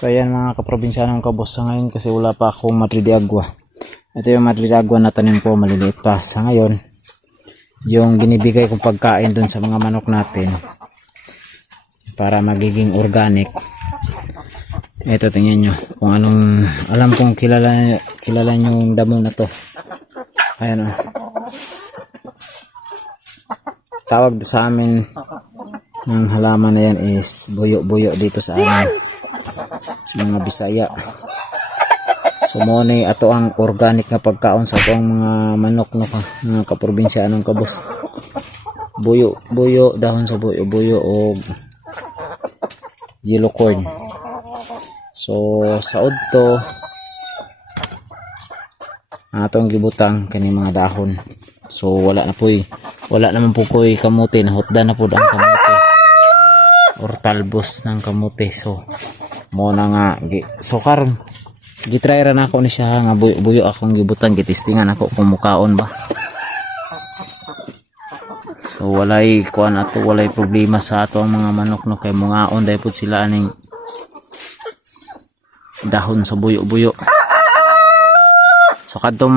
So ayan mga kaprobinsyanong kabos, sa ngayon kasi wala pa akong Madre de Agua. Ito yung Madre de Agua na tanim ko, maliliit pa. Sa ngayon, yung binibigay kong pagkain dun sa mga manok natin para magiging organic. Ito, tingnan nyo kung anong, alam kong kilala nyo yung damo na to. Ayan o. Tawag sa amin ng halaman na yan is buyo-buyo dito sa amin, sa mga Bisaya. So mo ni ato ang organic na pagkaon sa atong mga manok no, mga kaprobinsyanong kabos. Buyo, dahon sa buyo o yellow corn. So saod to atong gibutang kani mga dahon. So wala naman po kamote, nahutda na po ang kamote or talbos ng kamote. So mo na nga so karon gitry ra na ako ni siya nga buyo akong gibutang, gitistingan ako kung mukaon ba. So walay kuan ato, walay problema sa ato ang mga manok no, kay mungaon dai pud sila aning dahon sa buyo. So kadto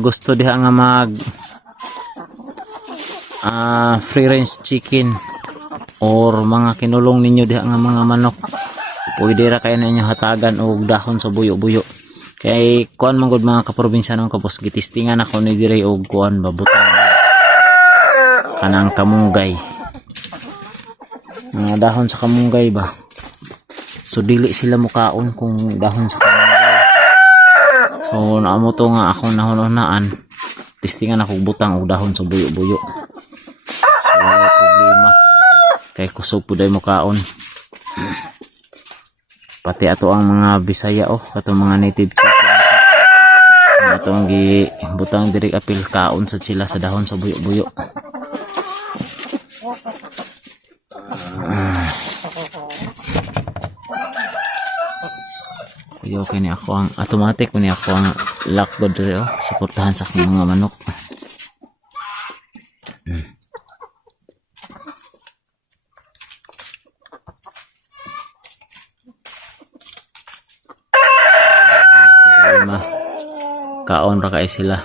gusto diha nga mag free range chicken or mga kinulong ninyo diha nga mga manok, pwede ra kay ninyo hatagan og dahon sa buyo. Kay kuan man gud mga kaprobinsyanong kabos, gitistingan ako ni dire og kuan babutang kanang kamunggay, mga dahon sa kamunggay ba. So dili sila mukaon kung dahon sa kamunggay. So naamo to nga akong nahunaan, tistingan ako butang og dahon sa buyo. So wala problema kay kusog pud ay mukaon. Pati ato ang mga Bisaya katong mga native chicken atong gibutang diri apil kaon sad sila sa dahon sa buyo. Okay ni ako ang automatic ni ako ang lock god diri suportahan sa akong mga manok. Kaon ra kay sila.